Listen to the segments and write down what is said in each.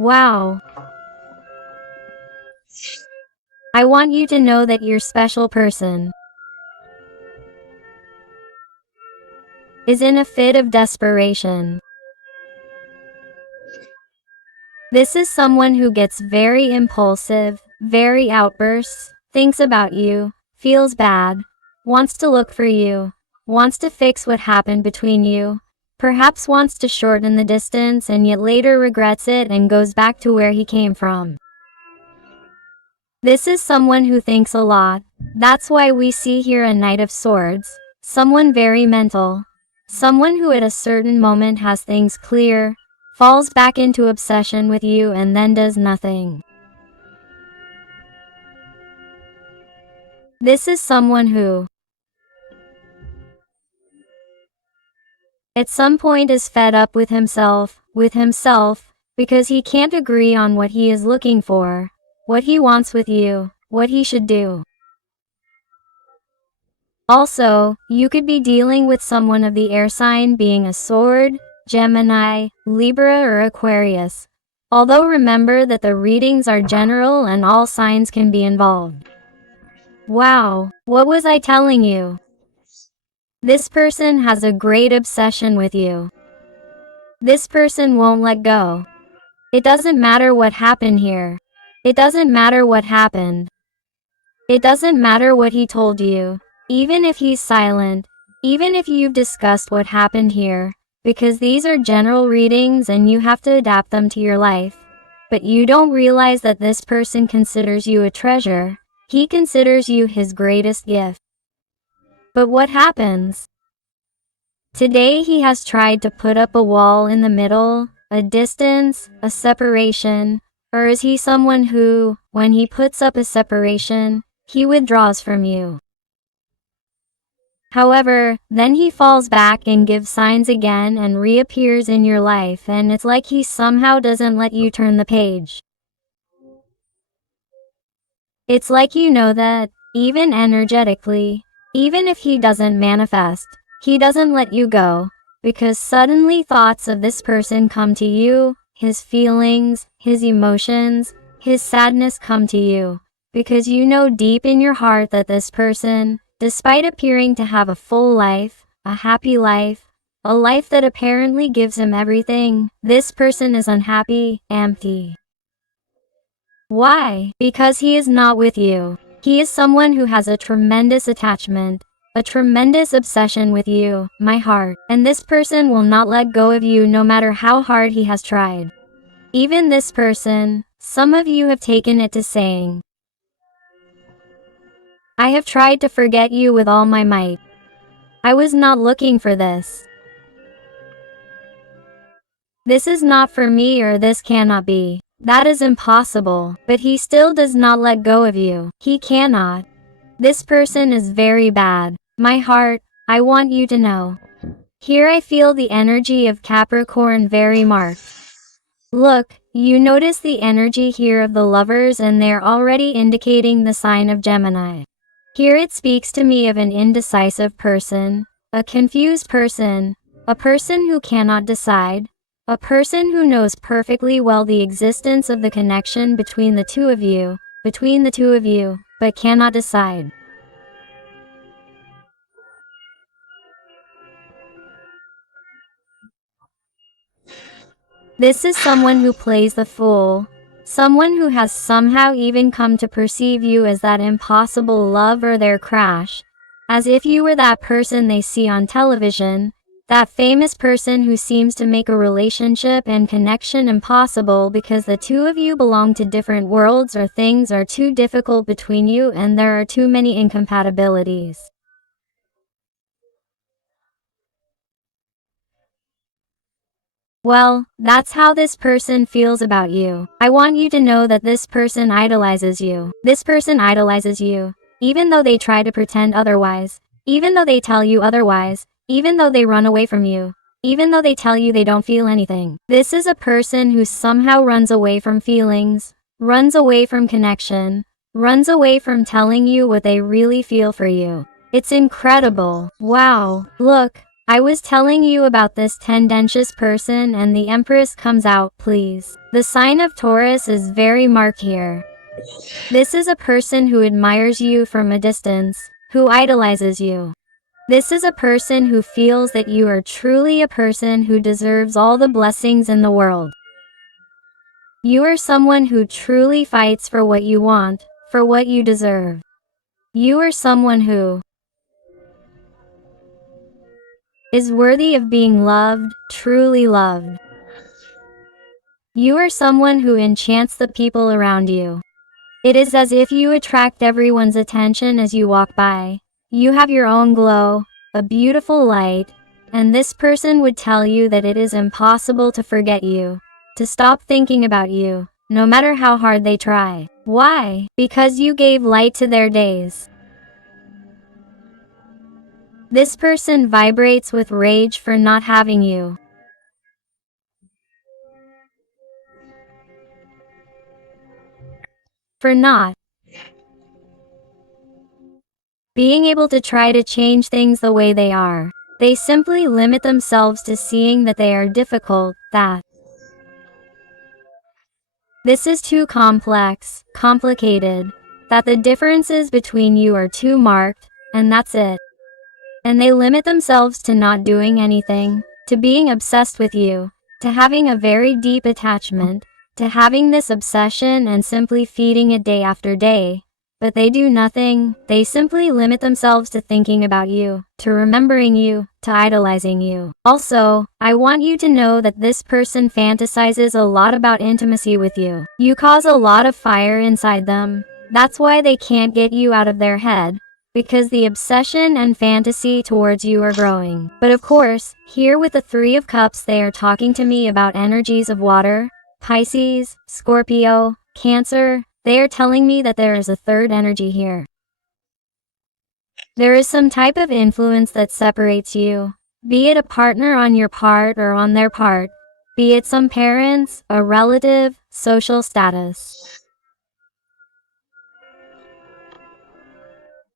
Wow. I want you to know that your special person is in a fit of desperation. This is someone who gets very impulsive, very outbursts, thinks about you, feels bad, wants to look for you, wants to fix what happened between you, perhaps wants to shorten the distance and yet later regrets it and goes back to where he came from. This is someone who thinks a lot. That's why we see here a Knight of Swords, someone very mental, someone who at a certain moment has things clear, falls back into obsession with you and then does nothing. This is someone who at some point is fed up with himself, because he can't agree on what he is looking for, what he wants with you, what he should do. Also, you could be dealing with someone of the air sign being a Sword, Gemini, Libra or Aquarius. Although remember that the readings are general and all signs can be involved. Wow, what was I telling you? This person has a great obsession with you. This person won't let go. It doesn't matter what happened here. It doesn't matter what happened. It doesn't matter what he told you, even if he's silent, even if you've discussed what happened here, because these are general readings and you have to adapt them to your life. But you don't realize that this person considers you a treasure. He considers you his greatest gift. But what happens? Today he has tried to put up a wall in the middle, a distance, a separation, or is he someone who, when he puts up a separation, he withdraws from you? However, then he falls back and gives signs again and reappears in your life, and it's like he somehow doesn't let you turn the page. It's like you know that, even energetically, even if he doesn't manifest, he doesn't let you go, because suddenly thoughts of this person come to you, his feelings, his emotions, his sadness come to you, because you know deep in your heart that this person, despite appearing to have a full life, a happy life, a life that apparently gives him everything, this person is unhappy, empty. Why? Because he is not with you. He is someone who has a tremendous attachment, a tremendous obsession with you, my heart, and this person will not let go of you no matter how hard he has tried. Even this person, some of you have taken it to saying, I have tried to forget you with all my might. I was not looking for this. This is not for me, or this cannot be. That is impossible, but he still does not let go of you. He cannot. This person is very bad. My heart, I want you to know. Here I feel the energy of Capricorn very marked. Look, you notice the energy here of the lovers and they're already indicating the sign of Gemini. Here it speaks to me of an indecisive person, a confused person, a person who cannot decide, a person who knows perfectly well the existence of the connection between the two of you, but cannot decide. This is someone who plays the fool, someone who has somehow even come to perceive you as that impossible love or their crush, as if you were that person they see on television, that famous person who seems to make a relationship and connection impossible because the two of you belong to different worlds or things are too difficult between you and there are too many incompatibilities. Well, that's how this person feels about you. I want you to know that this person idolizes you. This person idolizes you, even though they try to pretend otherwise, even though they tell you otherwise, even though they run away from you, even though they tell you they don't feel anything. This is a person who somehow runs away from feelings, runs away from connection, runs away from telling you what they really feel for you. It's incredible. Wow, look. I was telling you about this tendentious person and the Empress comes out, please. The sign of Taurus is very marked here. This is a person who admires you from a distance, who idolizes you. This is a person who feels that you are truly a person who deserves all the blessings in the world. You are someone who truly fights for what you want, for what you deserve. You are someone who is worthy of being loved, truly loved. You are someone who enchants the people around you. It is as if you attract everyone's attention as you walk by. You have your own glow, a beautiful light, and this person would tell you that it is impossible to forget you, to stop thinking about you, no matter how hard they try. Why? Because you gave light to their days. This person vibrates with rage for not having you. For not being able to try to change things the way they are. They simply limit themselves to seeing that they are difficult, that this is too complex, complicated, that the differences between you are too marked, and that's it. And they limit themselves to not doing anything, to being obsessed with you, to having a very deep attachment, to having this obsession and simply feeding it day after day. But they do nothing, they simply limit themselves to thinking about you, to remembering you, to idolizing you. Also, I want you to know that this person fantasizes a lot about intimacy with you. You cause a lot of fire inside them. That's why they can't get you out of their head, because the obsession and fantasy towards you are growing. But of course, here with the Three of Cups they are talking to me about energies of water, Pisces, Scorpio, Cancer. They are telling me that there is a third energy here. There is some type of influence that separates you, be it a partner on your part or on their part, be it some parents, a relative, social status,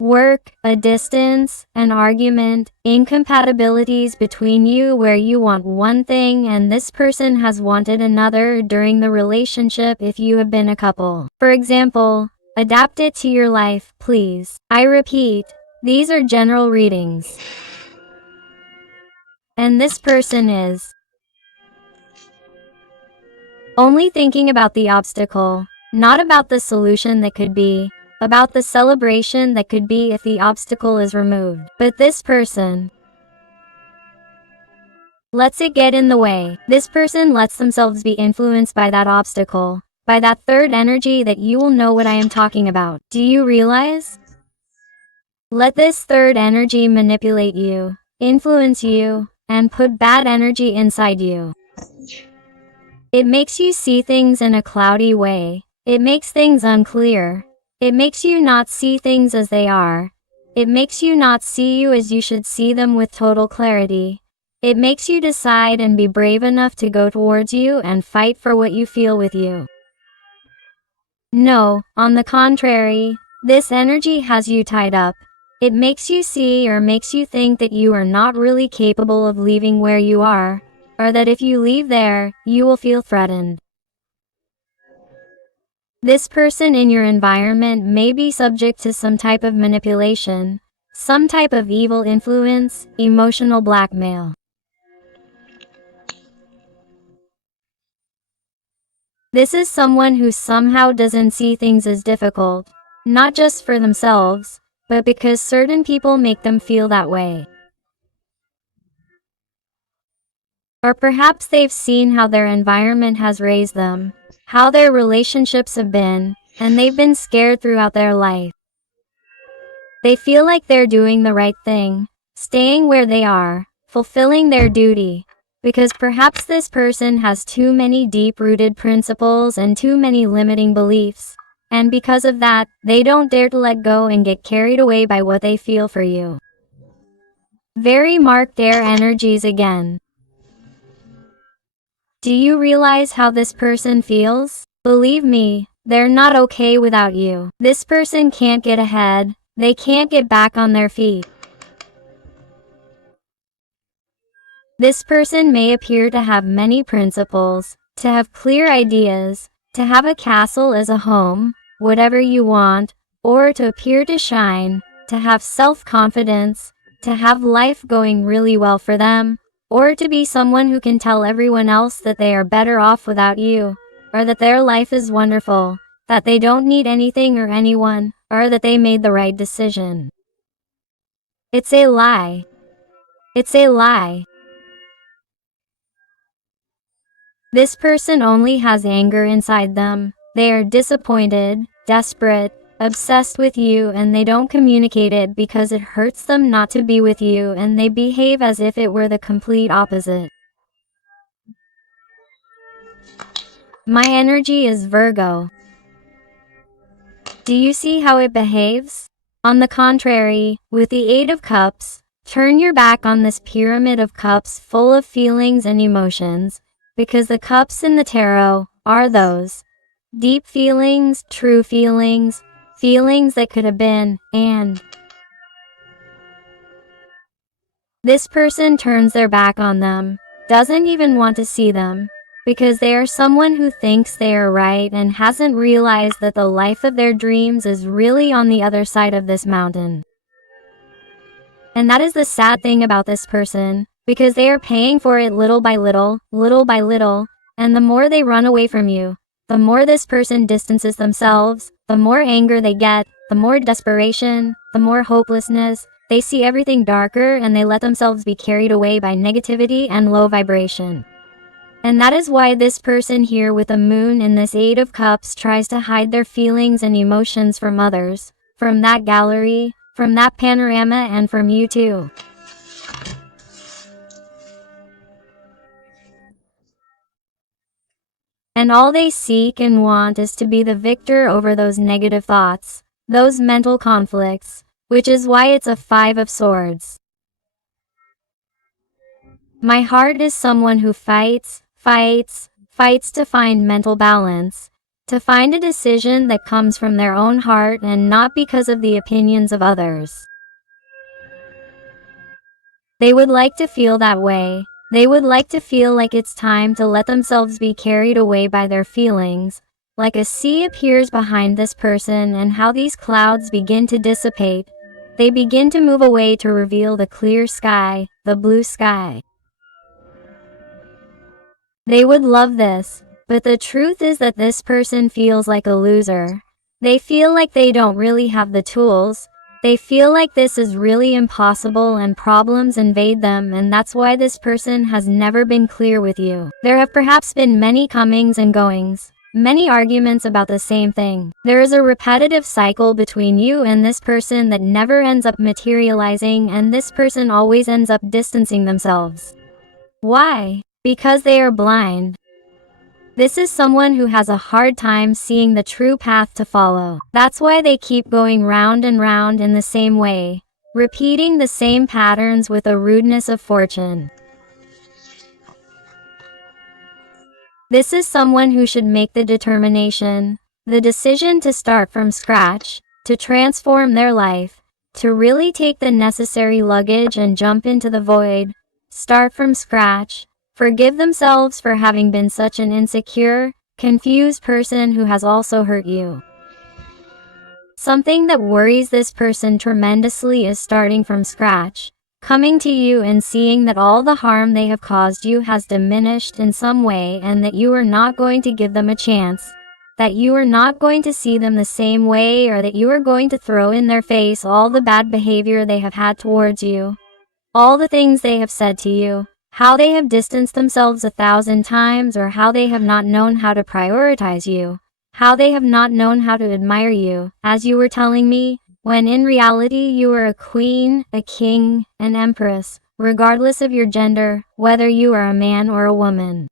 work, a distance, an argument, incompatibilities between you where you want one thing and this person has wanted another during the relationship if you have been a couple. For example, adapt it to your life, please. I repeat, these are general readings. And this person is only thinking about the obstacle, not about the solution that could be, about the celebration that could be if the obstacle is removed. But this person lets it get in the way. This person lets themselves be influenced by that obstacle, by that third energy that you will know what I am talking about. Do you realize? Let this third energy manipulate you, influence you, and put bad energy inside you. It makes you see things in a cloudy way. It makes things unclear. It makes you not see things as they are. It makes you not see you as you should see them with total clarity. It makes you decide and be brave enough to go towards you and fight for what you feel with you. No, on the contrary, this energy has you tied up. It makes you see or makes you think that you are not really capable of leaving where you are, or that if you leave there, you will feel threatened. This person in your environment may be subject to some type of manipulation, some type of evil influence, emotional blackmail. This is someone who somehow doesn't see things as difficult, not just for themselves, but because certain people make them feel that way. Or perhaps they've seen how their environment has raised them, how their relationships have been, and they've been scared throughout their life. They feel like they're doing the right thing, staying where they are, fulfilling their duty, because perhaps this person has too many deep-rooted principles and too many limiting beliefs, and because of that, they don't dare to let go and get carried away by what they feel for you. Very marked air energies again. Do you realize how this person feels? Believe me, they're not okay without you. This person can't get ahead, they can't get back on their feet. This person may appear to have many principles, to have clear ideas, to have a castle as a home, whatever you want, or to appear to shine, to have self-confidence, to have life going really well for them, or to be someone who can tell everyone else that they are better off without you, or that their life is wonderful, that they don't need anything or anyone, or that they made the right decision. It's a lie. It's a lie. This person only has anger inside them. They are disappointed, desperate, obsessed with you, and they don't communicate it because it hurts them not to be with you, and they behave as if it were the complete opposite. My energy is Virgo. Do you see how it behaves? On the contrary, with the Eight of Cups, turn your back on this pyramid of cups full of feelings and emotions, because the cups in the tarot are those deep feelings, true feelings, feelings that could have been, and this person turns their back on them, doesn't even want to see them, because they are someone who thinks they are right and hasn't realized that the life of their dreams is really on the other side of this mountain. And that is the sad thing about this person, because they are paying for it little by little, and the more they run away from you, the more this person distances themselves, the more anger they get, the more desperation, the more hopelessness. They see everything darker and they let themselves be carried away by negativity and low vibration. And that is why this person here with the moon in this Eight of Cups tries to hide their feelings and emotions from others, from that gallery, from that panorama, and from you too. And all they seek and want is to be the victor over those negative thoughts, those mental conflicts, which is why it's a Five of Swords. My heart is someone who fights to find mental balance, to find a decision that comes from their own heart and not because of the opinions of others. They would like to feel that way. They would like to feel like it's time to let themselves be carried away by their feelings, like a sea appears behind this person and how these clouds begin to dissipate. They begin to move away to reveal the clear sky, the blue sky. They would love this, but the truth is that this person feels like a loser. They feel like they don't really have the tools. They feel like this is really impossible and problems invade them, and that's why this person has never been clear with you. There have perhaps been many comings and goings, many arguments about the same thing. There is a repetitive cycle between you and this person that never ends up materializing, and this person always ends up distancing themselves. Why? Because they are blind. This is someone who has a hard time seeing the true path to follow. That's why they keep going round and round in the same way, repeating the same patterns with a rudeness of fortune. This is someone who should make the determination, the decision to start from scratch, to transform their life, to really take the necessary luggage and jump into the void, start from scratch. Forgive themselves for having been such an insecure, confused person who has also hurt you. Something that worries this person tremendously is starting from scratch, coming to you and seeing that all the harm they have caused you has diminished in some way, and that you are not going to give them a chance, that you are not going to see them the same way, or that you are going to throw in their face all the bad behavior they have had towards you, all the things they have said to you, how they have distanced themselves 1,000 times, or how they have not known how to prioritize you, how they have not known how to admire you, as you were telling me, when in reality you are a queen, a king, an empress, regardless of your gender, whether you are a man or a woman.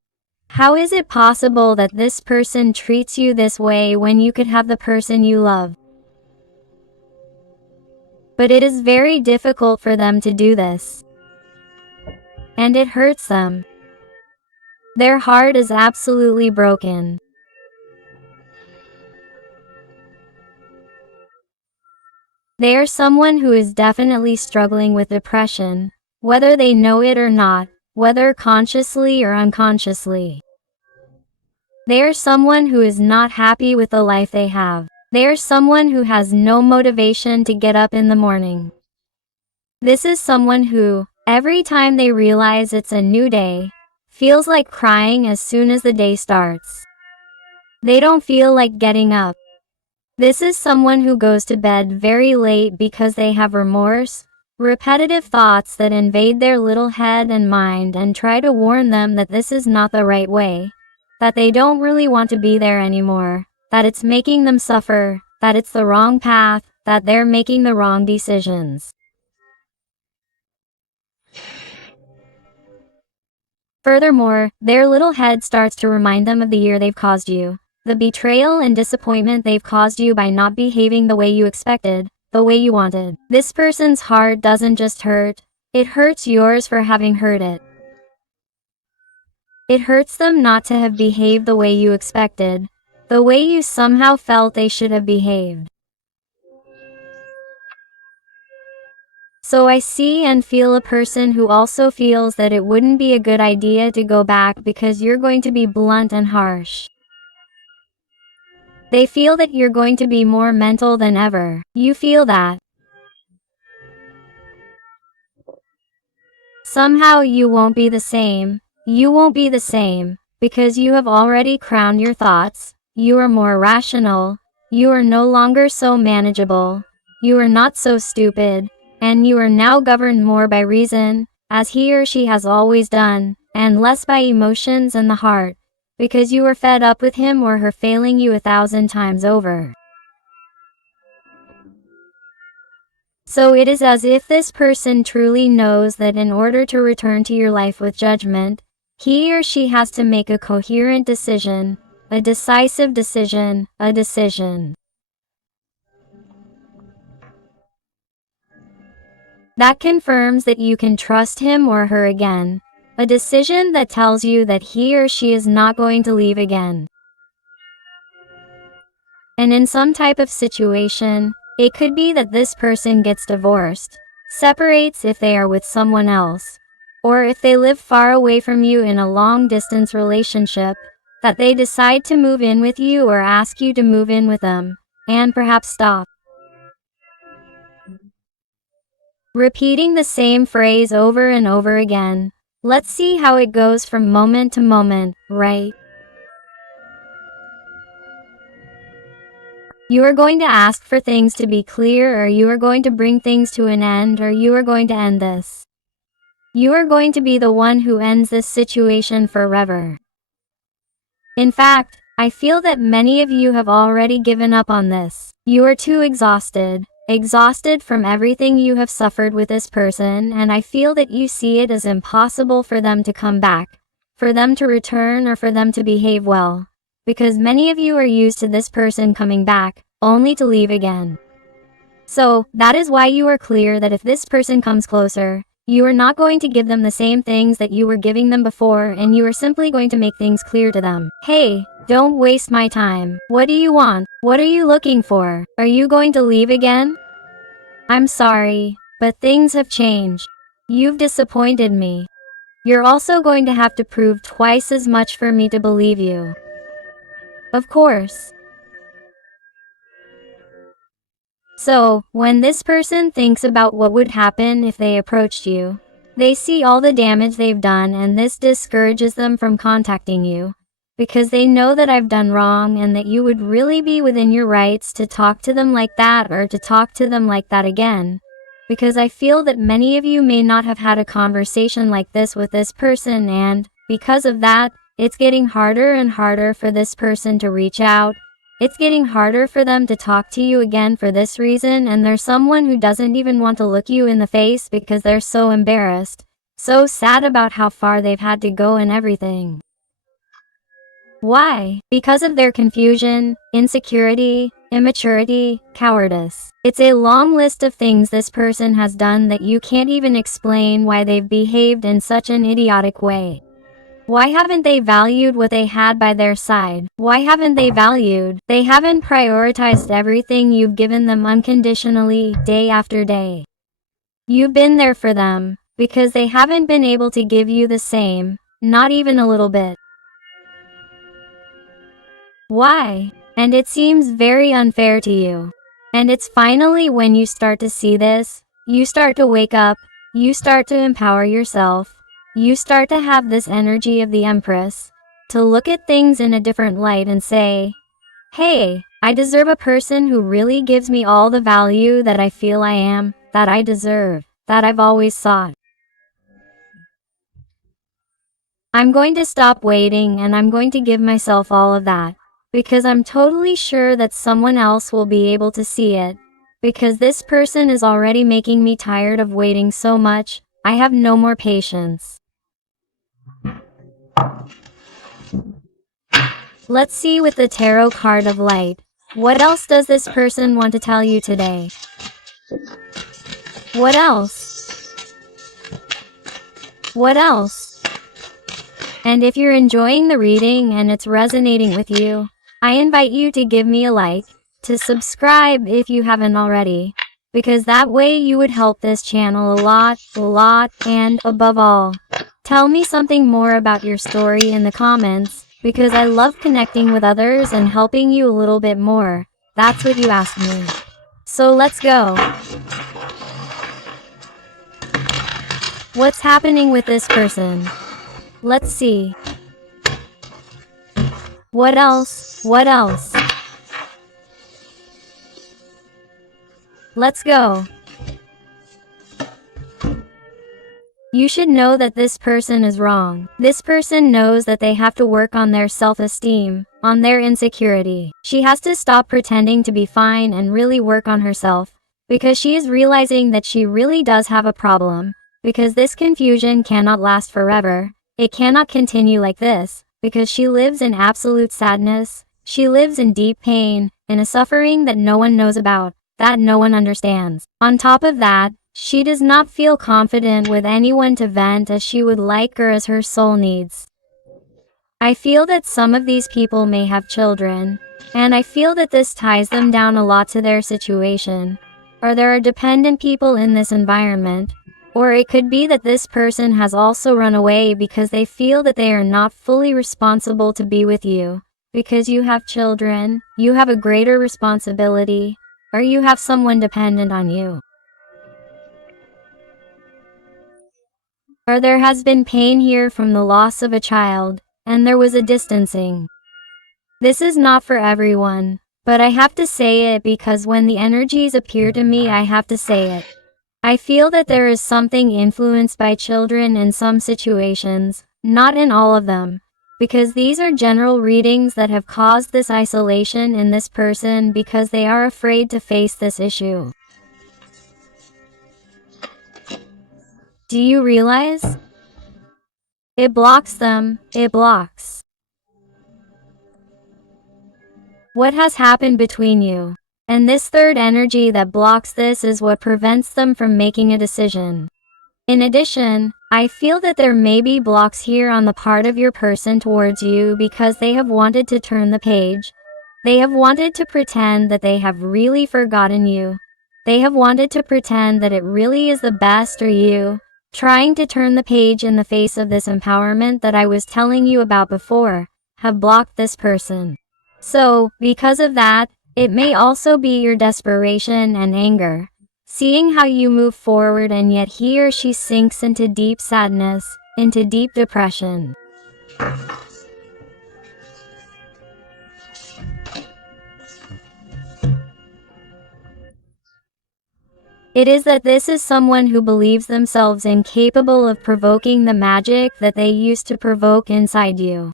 How is it possible that this person treats you this way when you could have the person you love? But it is very difficult for them to do this. And it hurts them. Their heart is absolutely broken. They are someone who is definitely struggling with depression, whether they know it or not. whether consciously or unconsciously. They are someone who is not happy with the life they have. They are someone who has no motivation to get up in the morning. This is someone who, every time they realize it's a new day, feels like crying as soon as the day starts. They don't feel like getting up. This is someone who goes to bed very late because they have remorse, repetitive thoughts that invade their little head and mind and try to warn them that this is not the right way, that they don't really want to be there anymore, that it's making them suffer, that it's the wrong path, that they're making the wrong decisions. Furthermore, their little head starts to remind them of the year they've caused you, the betrayal and disappointment they've caused you by not behaving the way you expected, the way you wanted. This person's heart doesn't just hurt, it hurts yours for having hurt it. It hurts them not to have behaved the way you expected, the way you somehow felt they should have behaved. So I see and feel a person who also feels that it wouldn't be a good idea to go back because you're going to be blunt and harsh. They feel that you're going to be more mental than ever. You feel that. Somehow you won't be the same. You won't be the same, because you have already crowned your thoughts. You are more rational. You are no longer so manageable. You are not so stupid. And you are now governed more by reason, as he or she has always done, and less by emotions and the heart, because you are fed up with him or her failing you 1,000 times over. So it is as if this person truly knows that in order to return to your life with judgment, he or she has to make a coherent decision, a decisive decision, a decision that confirms that you can trust him or her again, a decision that tells you that he or she is not going to leave again. And in some type of situation, it could be that this person gets divorced, separates if they are with someone else, or if they live far away from you in a long-distance relationship, that they decide to move in with you or ask you to move in with them, and perhaps stop repeating the same phrase over and over again. Let's see how it goes from moment to moment, right? You are going to ask for things to be clear, or you are going to bring things to an end, or you are going to end this. You are going to be the one who ends this situation forever. In fact, I feel that many of you have already given up on this. You are too exhausted from everything you have suffered with this person, and I feel that you see it as impossible for them to come back, for them to return, or for them to behave well, because many of you are used to this person coming back, only to leave again. So, that is why you are clear that if this person comes closer, you are not going to give them the same things that you were giving them before, and you are simply going to make things clear to them. Hey, don't waste my time. What do you want? What are you looking for? Are you going to leave again? I'm sorry, but things have changed. You've disappointed me. You're also going to have to prove twice as much for me to believe you. Of course. So, when this person thinks about what would happen if they approached you, they see all the damage they've done, and this discourages them from contacting you, because they know that I've done wrong and that you would really be within your rights to talk to them like that, or to talk to them like that again. Because I feel that many of you may not have had a conversation like this with this person, and because of that, it's getting harder and harder for this person to reach out. It's getting harder for them to talk to you again for this reason, and there's someone who doesn't even want to look you in the face because they're so embarrassed, so sad about how far they've had to go and everything. Why? Because of their confusion, insecurity, immaturity, cowardice. It's a long list of things this person has done that you can't even explain why they've behaved in such an idiotic way. Why haven't they valued what they had by their side? Why haven't they valued? They haven't prioritized everything you've given them unconditionally, day after day. You've been there for them, because they haven't been able to give you the same, not even a little bit. Why? And it seems very unfair to you. And it's finally when you start to see this, you start to wake up, you start to empower yourself, you start to have this energy of the Empress, to look at things in a different light and say, hey, I deserve a person who really gives me all the value that I feel I am, that I deserve, that I've always sought. I'm going to stop waiting and I'm going to give myself all of that, because I'm totally sure that someone else will be able to see it, because this person is already making me tired of waiting so much. I have no more patience. Let's see with the tarot card of light. What else does this person want to tell you today? What else? What else? And if you're enjoying the reading and it's resonating with you, I invite you to give me a like, to subscribe if you haven't already, because that way you would help this channel a lot, and above all, tell me something more about your story in the comments, because I love connecting with others and helping you a little bit more. That's what you asked me. So let's go. What's happening with this person? Let's see. What else? What else? Let's go. You should know that this person is wrong. This person knows that they have to work on their self-esteem, on their insecurity. She has to stop pretending to be fine and really work on herself, because she is realizing that she really does have a problem, because this confusion cannot last forever. It cannot continue like this, because she lives in absolute sadness. She lives in deep pain, in a suffering that no one knows about, that no one understands. On top of that, she does not feel confident with anyone to vent as she would like or as her soul needs. I feel that some of these people may have children, and I feel that this ties them down a lot to their situation, or there are dependent people in this environment, or it could be that this person has also run away because they feel that they are not fully responsible to be with you, because you have children, you have a greater responsibility, or you have someone dependent on you. Or there has been pain here from the loss of a child, and there was a distancing. This is not for everyone, but I have to say it because when the energies appear to me, I have to say it. I feel that there is something influenced by children in some situations, not in all of them, because these are general readings that have caused this isolation in this person because they are afraid to face this issue. Do you realize? It blocks them, it blocks. What has happened between you? And this third energy that blocks this is what prevents them from making a decision. In addition, I feel that there may be blocks here on the part of your person towards you because they have wanted to turn the page. They have wanted to pretend that they have really forgotten you. They have wanted to pretend that it really is the best or you, trying to turn the page in the face of this empowerment that I was telling you about before, have blocked this person. So, because of that, it may also be your desperation and anger, seeing how you move forward and yet he or she sinks into deep sadness, into deep depression. It is that this is someone who believes themselves incapable of provoking the magic that they used to provoke inside you.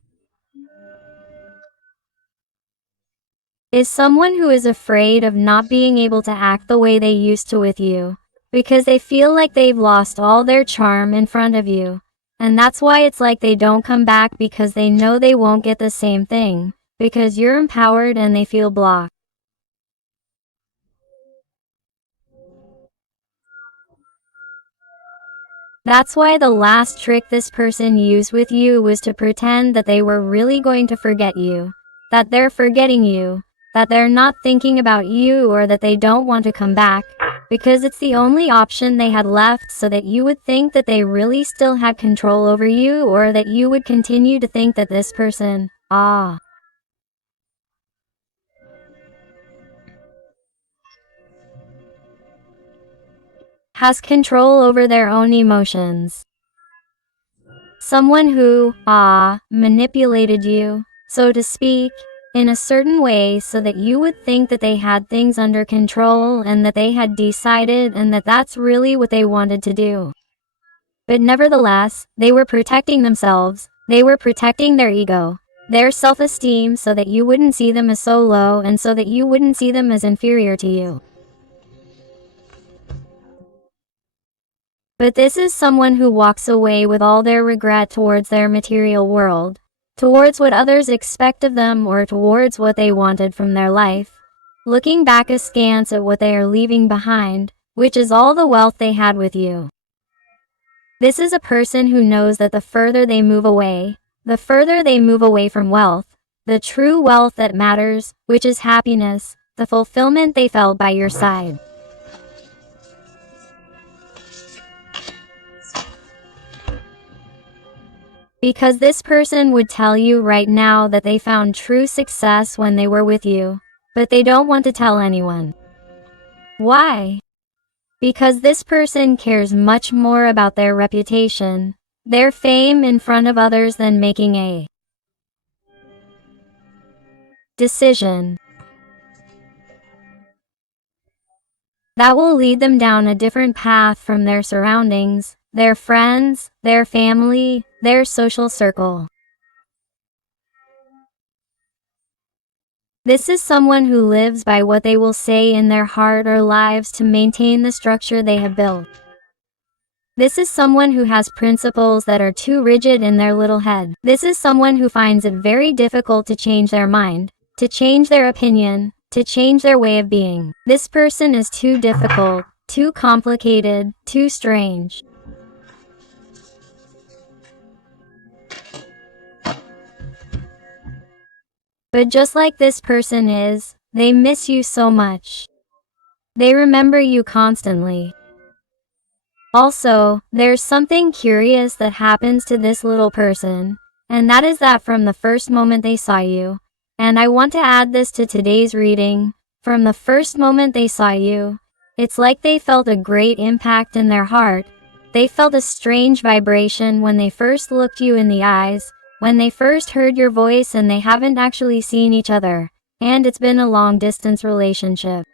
Is someone who is afraid of not being able to act the way they used to with you, because they feel like they've lost all their charm in front of you, and that's why it's like they don't come back because they know they won't get the same thing, because you're empowered and they feel blocked. That's why the last trick this person used with you was to pretend that they were really going to forget you, that they're forgetting you, that they're not thinking about you or that they don't want to come back, because it's the only option they had left, so that you would think that they really still had control over you, or that you would continue to think that this person, has control over their own emotions. Someone who, manipulated you, so to speak, in a certain way, so that you would think that they had things under control and that they had decided and that that's really what they wanted to do. But nevertheless, they were protecting themselves, they were protecting their ego, their self-esteem, so that you wouldn't see them as so low and so that you wouldn't see them as inferior to you. But this is someone who walks away with all their regret towards their material world, towards what others expect of them, or towards what they wanted from their life, looking back askance at what they are leaving behind, which is all the wealth they had with you. This is a person who knows that the further they move away from wealth, the true wealth that matters, which is happiness, the fulfillment they felt by your side. Because this person would tell you right now that they found true success when they were with you, but they don't want to tell anyone. Why? Because this person cares much more about their reputation, their fame in front of others, than making a decision that will lead them down a different path from their surroundings, their friends, their family, their social circle. This is someone who lives by what they will say in their heart or lives to maintain the structure they have built. This is someone who has principles that are too rigid in their little head. This is someone who finds it very difficult to change their mind, to change their opinion, to change their way of being. This person is too difficult, too complicated, too strange. But just like this person is, they miss you so much. They remember you constantly. Also, there's something curious that happens to this little person, and that is that from the first moment they saw you, and I want to add this to today's reading, from the first moment they saw you, it's like they felt a great impact in their heart. They felt a strange vibration when they first looked you in the eyes, when they first heard your voice, and they haven't actually seen each other, and it's been a long-distance relationship.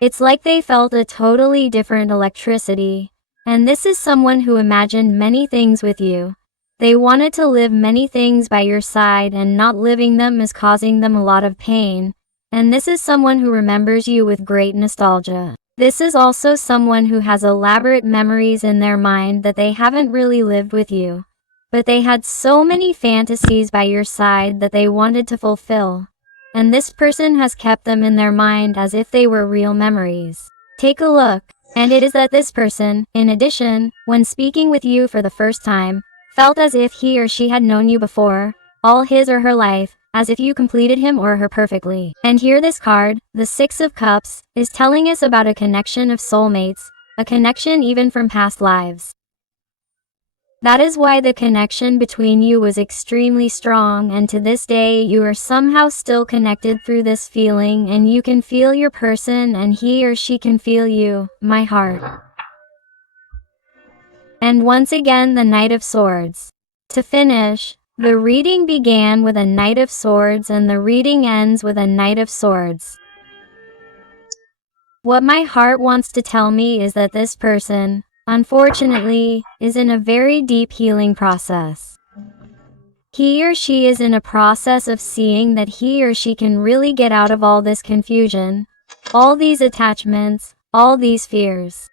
It's like they felt a totally different electricity, and this is someone who imagined many things with you. They wanted to live many things by your side, and not living them is causing them a lot of pain, and this is someone who remembers you with great nostalgia. This is also someone who has elaborate memories in their mind that they haven't really lived with you, but they had so many fantasies by your side that they wanted to fulfill, and this person has kept them in their mind as if they were real memories. Take a look, and it is that this person, in addition, when speaking with you for the first time, felt as if he or she had known you before, all his or her life, as if you completed him or her perfectly. And here this card, the Six of Cups, is telling us about a connection of soulmates, a connection even from past lives. That is why the connection between you was extremely strong, and to this day you are somehow still connected through this feeling, and you can feel your person and he or she can feel you, my heart. And once again, the Knight of Swords. To finish, the reading began with a Knight of Swords and the reading ends with a Knight of Swords. What my heart wants to tell me is that this person, unfortunately, is in a very deep healing process. He or she is in a process of seeing that he or she can really get out of all this confusion, all these attachments, all these fears.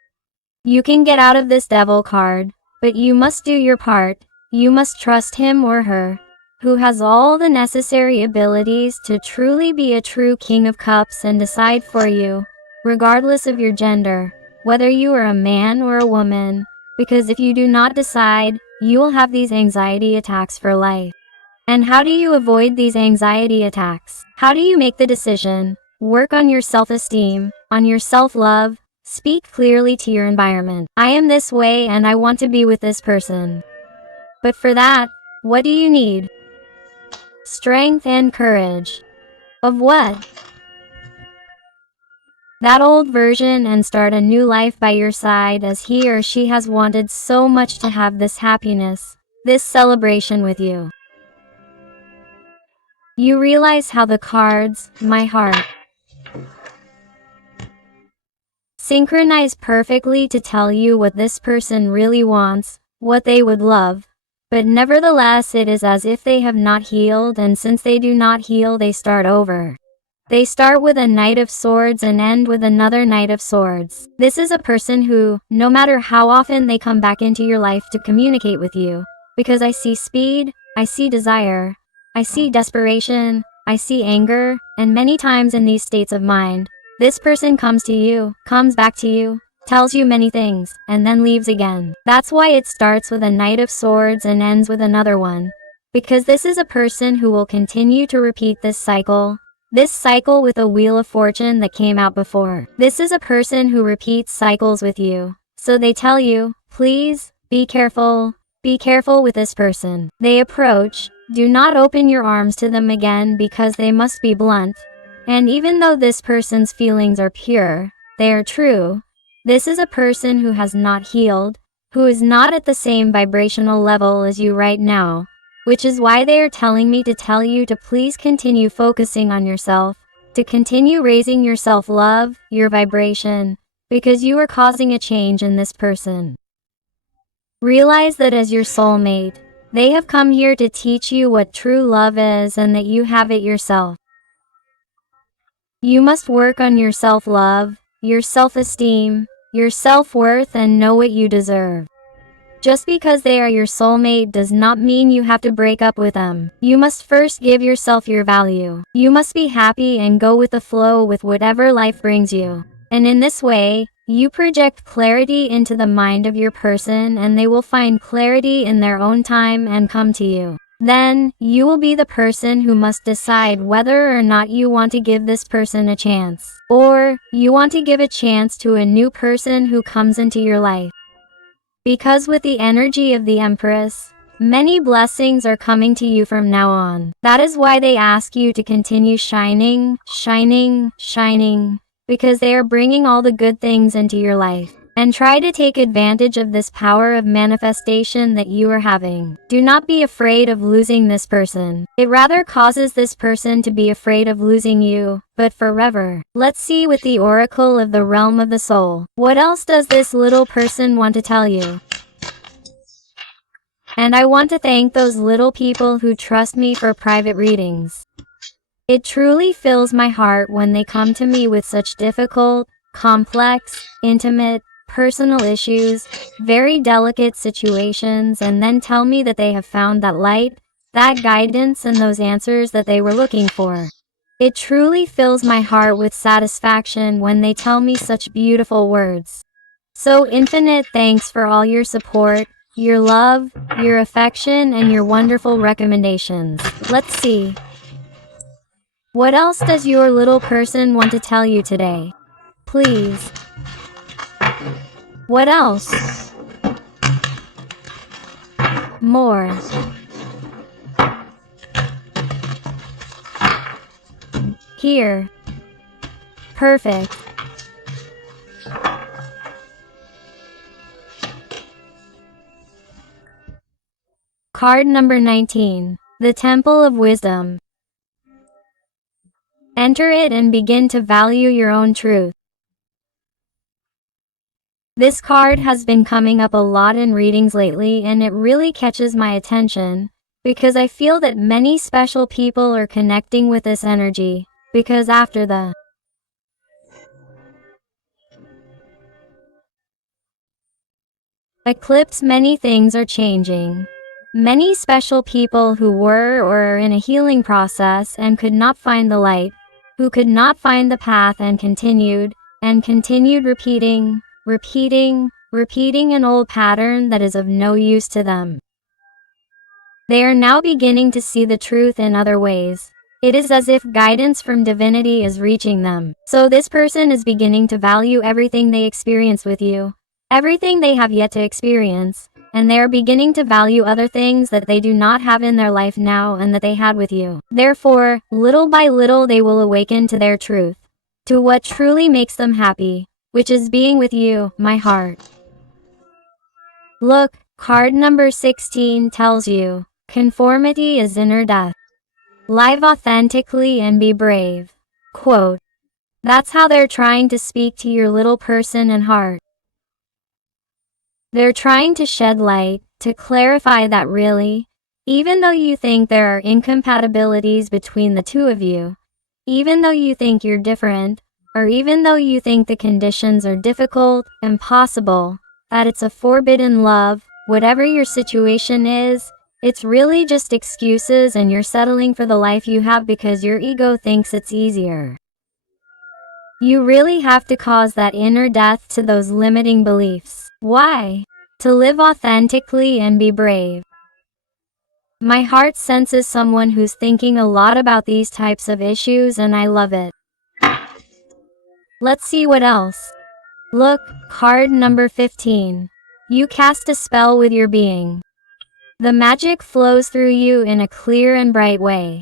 You can get out of this Devil card, but you must do your part. You must trust him or her, who has all the necessary abilities to truly be a true King of Cups and decide for you, regardless of your gender, whether you are a man or a woman, because if you do not decide, you will have these anxiety attacks for life. And how do you avoid these anxiety attacks? How do you make the decision? Work on your self-esteem, on your self-love, Speak clearly to your environment. I am this way and I want to be with this person. But for that, what do you need? Strength and courage. Of what? That old version, and start a new life by your side, as he or she has wanted so much to have this happiness, this celebration with you. You realize how the cards, my heart, synchronize perfectly to tell you what this person really wants, what they would love. But nevertheless, it is as if they have not healed, and since they do not heal, they start over. They start with a Knight of Swords and end with another Knight of Swords. This is a person who, no matter how often they come back into your life to communicate with you, because I see speed, I see desire, I see desperation, I see anger, and many times in these states of mind, this person comes to you, comes back to you, tells you many things, and then leaves again. That's why it starts with a Knight of Swords and ends with another one. Because this is a person who will continue to repeat this cycle with a Wheel of Fortune that came out before. This is a person who repeats cycles with you. So they tell you, please, be careful with this person. They approach, do not open your arms to them again because they must be blunt. And even though this person's feelings are pure, they are true. This is a person who has not healed, who is not at the same vibrational level as you right now. Which is why they are telling me to tell you to please continue focusing on yourself, to continue raising your self-love, your vibration, because you are causing a change in this person. Realize that as your soulmate, they have come here to teach you what true love is and that you have it yourself. You must work on your self-love, your self-esteem, your self-worth, and know what you deserve. Just because they are your soulmate does not mean you have to break up with them. You must first give yourself your value. You must be happy and go with the flow with whatever life brings you. And in this way, you project clarity into the mind of your person, and they will find clarity in their own time and come to you. Then, you will be the person who must decide whether or not you want to give this person a chance, or you want to give a chance to a new person who comes into your life. Because with the energy of the Empress, many blessings are coming to you from now on. That is why they ask you to continue shining, because they are bringing all the good things into your life. And try to take advantage of this power of manifestation that you are having. Do not be afraid of losing this person. It rather causes this person to be afraid of losing you, but forever. Let's see with the Oracle of the Realm of the Soul. What else does this little person want to tell you? And I want to thank those little people who trust me for private readings. It truly fills my heart when they come to me with such difficult, complex, intimate, personal issues, very delicate situations, and then tell me that they have found that light, that guidance, and those answers that they were looking for. It truly fills my heart with satisfaction when they tell me such beautiful words. So infinite thanks for all your support, your love, your affection, and your wonderful recommendations. Let's see. What else does your little person want to tell you today? Please. What else? More. Here. Perfect. Card number 19. The Temple of Wisdom. Enter it and begin to value your own truth. This card has been coming up a lot in readings lately, and it really catches my attention because I feel that many special people are connecting with this energy, because after the eclipse, many things are changing. Many special people who were or are in a healing process and could not find the light, who could not find the path, and continued repeating an old pattern that is of no use to them. They are now beginning to see the truth in other ways. It is as if guidance from divinity is reaching them. So this person is beginning to value everything they experience with you, everything they have yet to experience, and they are beginning to value other things that they do not have in their life now and that they had with you. Therefore, little by little they will awaken to their truth, to what truly makes them happy, which is being with you, my heart. Look, card number 16 tells you, conformity is inner death. Live authentically and be brave. Quote. That's how they're trying to speak to your little person and heart. They're trying to shed light, to clarify that really, even though you think there are incompatibilities between the two of you, even though you think you're different, or even though you think the conditions are difficult, impossible, that it's a forbidden love, whatever your situation is, it's really just excuses and you're settling for the life you have because your ego thinks it's easier. You really have to cause that inner death to those limiting beliefs. Why? To live authentically and be brave. My heart senses someone who's thinking a lot about these types of issues and I love it. Let's see what else. Look, card number 15. You cast a spell with your being. The magic flows through you in a clear and bright way.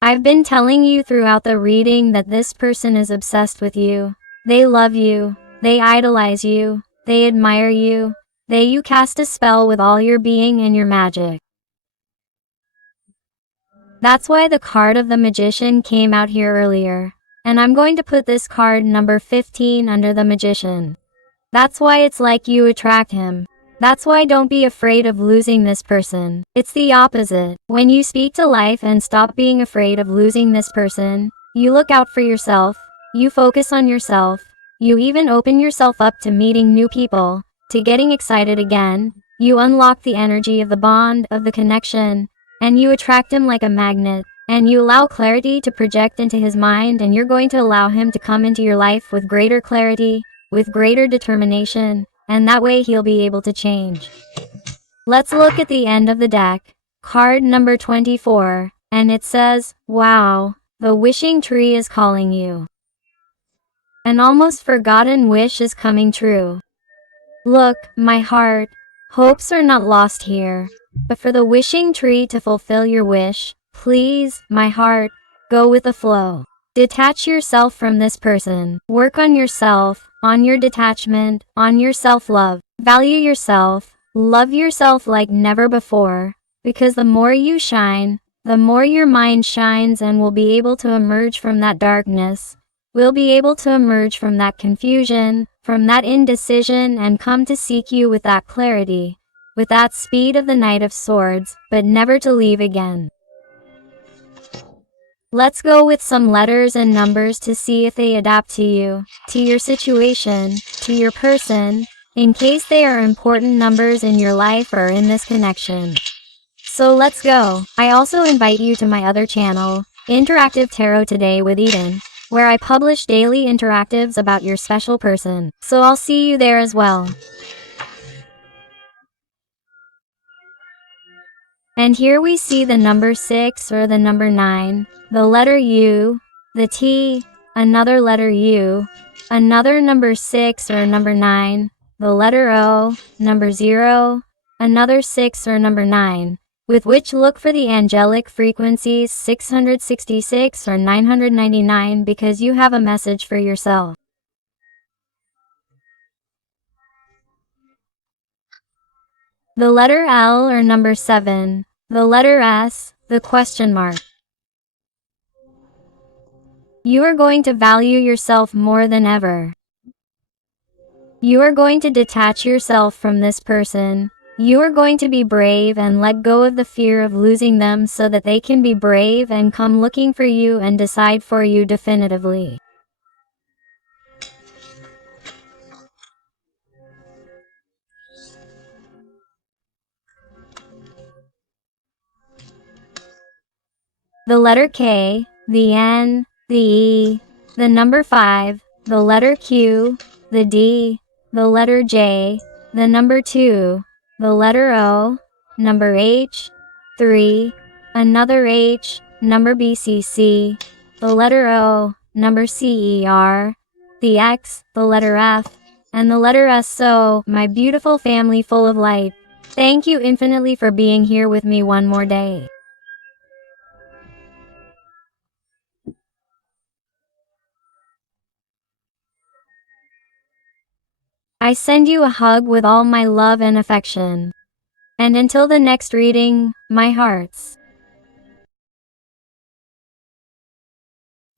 I've been telling you throughout the reading that this person is obsessed with you. They love you, they idolize you, they admire you, you cast a spell with all your being and your magic. That's why the card of the magician came out here earlier. And I'm going to put this card number 15 under the magician. That's why it's like you attract him. That's why don't be afraid of losing this person. It's the opposite. When you speak to life and stop being afraid of losing this person, you look out for yourself, you focus on yourself, you even open yourself up to meeting new people, to getting excited again, you unlock the energy of the bond, of the connection, and you attract him like a magnet, and you allow clarity to project into his mind and you're going to allow him to come into your life with greater clarity, with greater determination, and that way he'll be able to change. Let's look at the end of the deck, card number 24, and it says, wow, the wishing tree is calling you. An almost forgotten wish is coming true. Look, my heart, hopes are not lost here, but for the wishing tree to fulfill your wish, please, my heart, go with the flow. Detach yourself from this person. Work on yourself, on your detachment, on your self-love. Value yourself, love yourself like never before, because the more you shine, the more your mind shines and will be able to emerge from that darkness. We'll be able to emerge from that confusion, from that indecision and come to seek you with that clarity, with that speed of the Knight of Swords, but never to leave again. Let's go with some letters and numbers to see if they adapt to you, to your situation, to your person, in case they are important numbers in your life or in this connection. So let's go. I also invite you to my other channel, Interactive Tarot Today with Eden, where I publish daily interactives about your special person. So I'll see you there as well. And here we see the number 6 or the number 9, the letter U, the T, another letter U, another number 6 or number 9, the letter O, number 0, another 6 or number 9, with which look for the angelic frequencies 666 or 999 because you have a message for yourself. The letter L or number 7, the letter S, the question mark. You are going to value yourself more than ever. You are going to detach yourself from this person. You are going to be brave and let go of the fear of losing them so that they can be brave and come looking for you and decide for you definitively. The letter K, the N, the E, the number 5, the letter Q, the D, the letter J, the number 2, the letter O, number H, 3, another H, number BCC, the letter O, number CER, the X, the letter F, and the letter S. So, my beautiful family full of light, thank you infinitely for being here with me one more day. I send you a hug with all my love and affection. And until the next reading, my hearts.